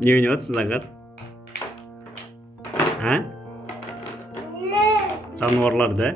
Не ойнап жатсың заңғар? А? Жануарларды?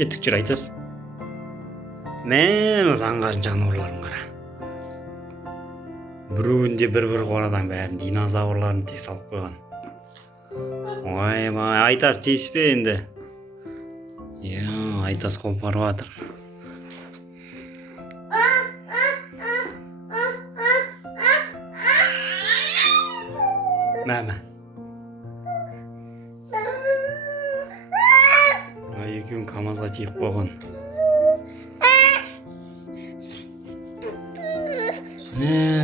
Кеттік жүр айтас. Мен осы аңғардың жануарларын қара. Біреуінде бір қорадан бәрін динозаврларын тек салып қойған. Ойбай, айтас тиіспе енді. Айтас қопарып жатыр. Мәмі. Екеуін камазға тиіп қойған.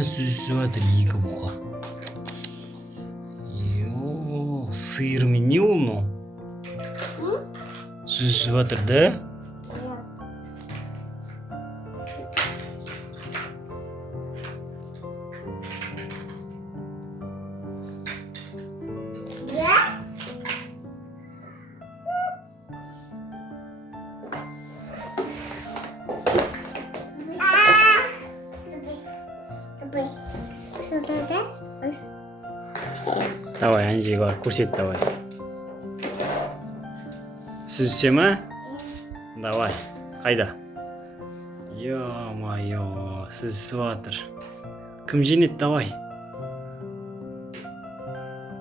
Сүзісіп жатыр екі бұқа. Сиыр мен не ол мынау? Сүзісіп жатыр да? Давай, анжиға көрсет, давай. Сүзісе ма? Давай, қайда? Ё-майо, сүзісіп жатыр. Кім женет, давай.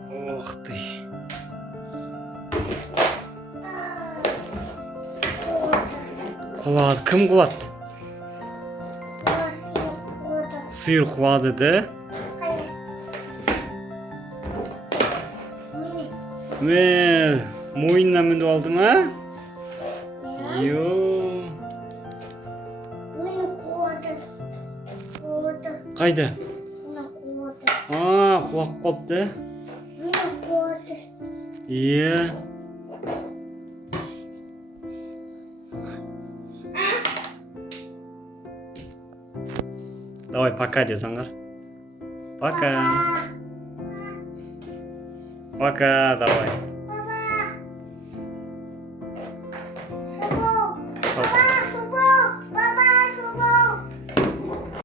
Ох ты. Құлады, кім құлады? Сиыр құлады да? Мойнына мініп алды ма? Қайда? Құлақ қалды. Давай, пока де заңғар. Пока. Пока, давай.